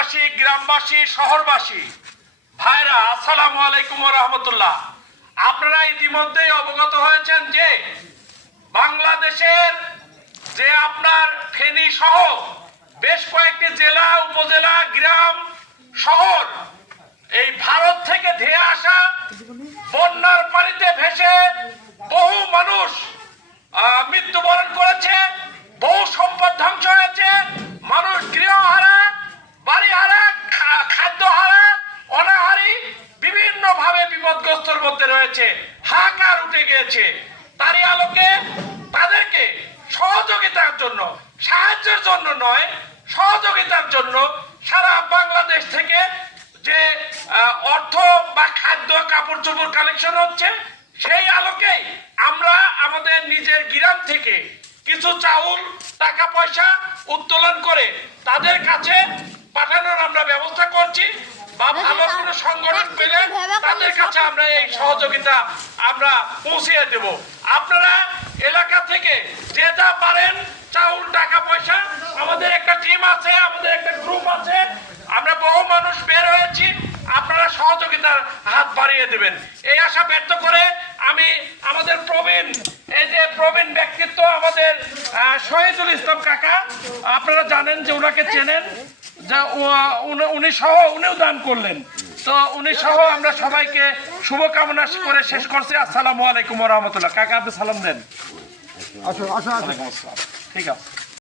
উপজেলাবাসী গ্রামবাসী, শহরবাসী। ভাইরা, আসসালামু আলাইকুম রহমতুল্লাহ। আপনারা ইতিমধ্যেই অবগত হয়েছেন যে বাংলাদেশের যে আপনার ফেনী সহ বেশ কয়েকটি জেলা, উপজেলা, গ্রাম, শহর, এই ভারত থেকে ধেয়ে আসা বন্যার পানিতে ভেসে বহু মানুষ মৃত্যুবরণ করেছে, বহু বিপদগ্রস্তর মধ্যে রয়েছে। হাহাকার উঠে গিয়েছে। তারই আলোকে তাদেরকে সহযোগিতার জন্য, সাহায্যের জন্য নয়, সহযোগিতার জন্য সারা বাংলাদেশ থেকে যে অর্থ বা খাদ্য কাপড় চোপড় কালেকশন হচ্ছে, সেই আলোকেই আমরা আমাদের নিজের গ্রাম থেকে কিছু চাউল টাকা পয়সা উত্তোলন করে তাদের কাছে পাঠানোর আমরা ব্যবস্থা করছি। বা ভালো কোনো সংগঠন পেলে তাদের কাছে আমরা এই সহযোগিতা আমরা পৌঁছিয়ে দেব। আপনারা এলাকা থেকে যে যা পারেন চাউল টাকা পয়সা আমাদের একটা টিম আছে আমাদের একটা গ্রুপ আছে। আমরা বহু মানুষ বের হয়েছি আপনারা সহযোগিতার হাত বাড়িয়ে দেবেন। এই আশা ব্যক্ত করে আমি আমাদের প্রবীণ এই যে প্রবীণ ব্যক্তিত্ব আমাদের শহীদুল ইসলাম কাকা আপনারা জানেন যে ওনাকে চেনেন। যে উনি- উনি সহ উনিও দান করলেন। তো উনি সহ আমরা সবাইকে শুভকামনা করে শেষ করছি। আসসালামু আলাইকুম রহমতুল্লাহ। কাকা আপনি সালাম দেন। আসো ঠিক আছে।